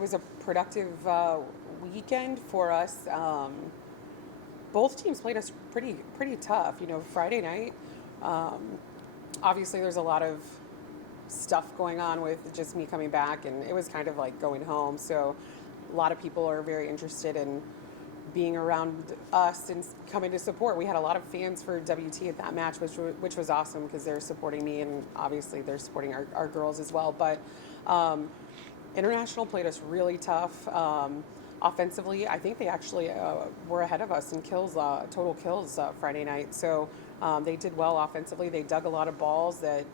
was a productive weekend for us. Both teams played us pretty tough. Friday night, um, obviously there's a lot of stuff going on with just me coming back, and it was kind of like going home. So a lot of people are very interested in being around us and coming to support. We had a lot of fans for WT at that match, which was awesome because they're supporting me, and obviously they're supporting our girls as well. But um, International played us really tough. Offensively, I think they actually were ahead of us in kills, total kills Friday night. So they did well offensively. They dug a lot of balls that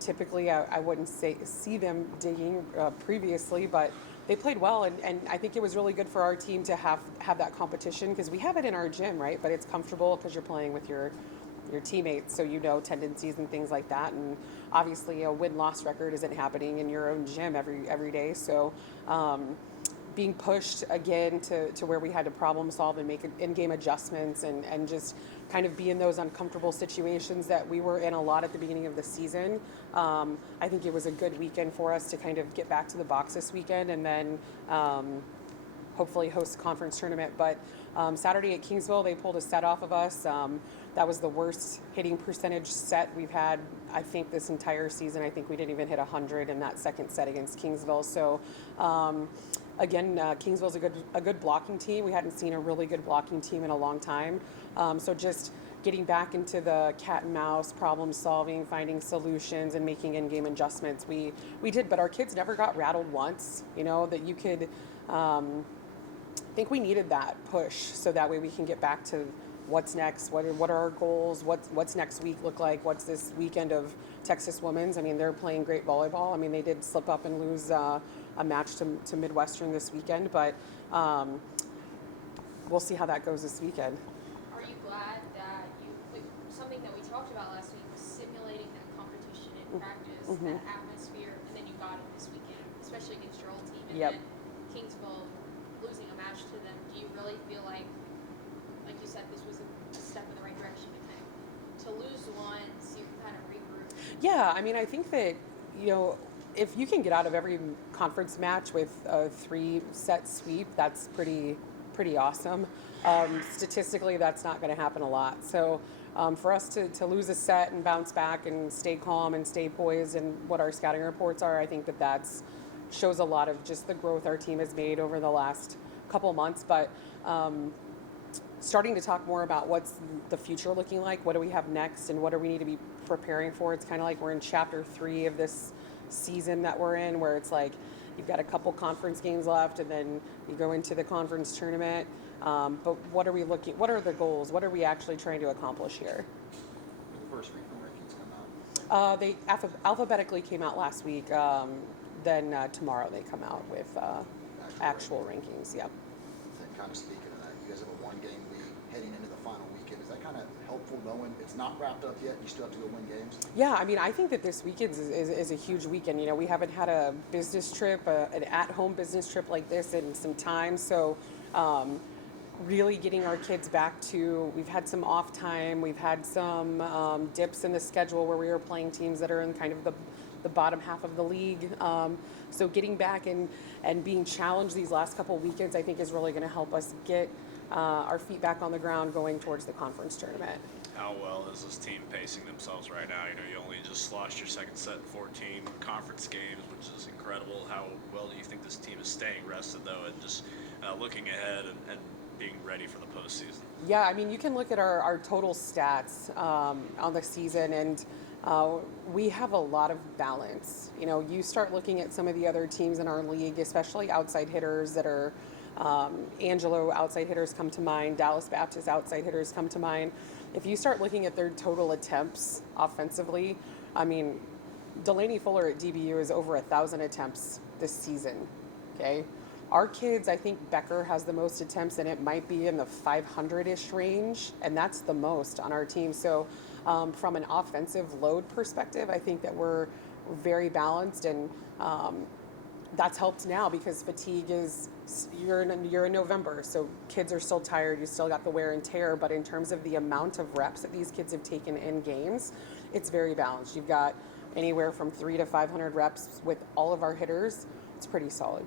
typically I wouldn't see them digging previously, but they played well, and I think it was really good for our team to have that competition because we have it in our gym, right? But it's comfortable because you're playing with your teammates, so tendencies and things like that. And obviously, a win-loss record isn't happening in your own gym every day. So being pushed again to where we had to problem solve and make in-game adjustments and just kind of be in those uncomfortable situations that we were in a lot at the beginning of the season. I think it was a good weekend for us to kind of get back to the box this weekend and then hopefully host a conference tournament. But Saturday at Kingsville, they pulled a set off of us. That was the worst hitting percentage set we've had, I think, this entire season. I think we didn't even hit 100 in that second set against Kingsville. So again, Kingsville's a good blocking team. We hadn't seen a really good blocking team in a long time. So just getting back into the cat and mouse problem solving, finding solutions, and making in-game adjustments. We did, but our kids never got rattled once. That you could. I think we needed that push so that way we can get back to what's next. What are our goals? What's next week look like? What's this weekend of Texas women's? I mean, they're playing great volleyball. I mean, they did slip up and lose a match to Midwestern this weekend, but we'll see how that goes this weekend. Are you glad that something that we talked about last week was simulating that competition in practice, that atmosphere, and then you got it this weekend, especially against your old team, and then Kingsville losing a match to them. Do you really feel like you said, this was a step in the right direction to lose one, so you can kind of regroup? Yeah, I mean, I think that, if you can get out of every conference match with a 3-set sweep, that's pretty awesome. Statistically, that's not going to happen a lot. So for us to lose a set and bounce back and stay calm and stay poised, and what our scouting reports are, I think that's shows a lot of just the growth our team has made over the last couple months. But starting to talk more about what's the future looking like, what do we have next, and what do we need to be preparing for. It's kind of like we're in chapter 3 of this season that we're in, where it's like you've got a couple conference games left and then you go into the conference tournament. But what are the goals? What are we actually trying to accomplish here? The first regional rankings come out? They alphabetically came out last week. Then tomorrow they come out with actual rankings. Yep. And kind of speaking of that, you guys have a one-game lead heading into the final weekend. Is that kind of helpful knowing it's not wrapped up yet? You still have to go win games? Yeah, I mean, I think that this weekend is a huge weekend. We haven't had a business trip, an at-home business trip like this in some time. So really getting our kids back to, we've had some off time. We've had some dips in the schedule where we were playing teams that are in kind of the bottom half of the league. So getting back and being challenged these last couple weekends, I think, is really going to help us get our feet back on the ground going towards the conference tournament. How well is this team pacing themselves right now? You only just lost your second set in 14 conference games, which is incredible. How well do you think this team is staying rested, though, and just looking ahead and being ready for the postseason? Yeah, I mean, you can look at our total stats on the season, and we have a lot of balance. You start looking at some of the other teams in our league, especially outside hitters that are Angelo outside hitters come to mind, Dallas Baptist outside hitters come to mind. If you start looking at their total attempts offensively, I mean, Delaney Fuller at DBU is over 1,000 attempts this season. Okay, our kids, I think Becker has the most attempts, and it might be in the 500-ish range, and that's the most on our team. So from an offensive load perspective, I think that we're very balanced, and that's helped now because fatigue is, you're in November, so kids are still tired. You still got the wear and tear, but in terms of the amount of reps that these kids have taken in games, it's very balanced. You've got anywhere from 300 to 500 reps with all of our hitters. It's pretty solid.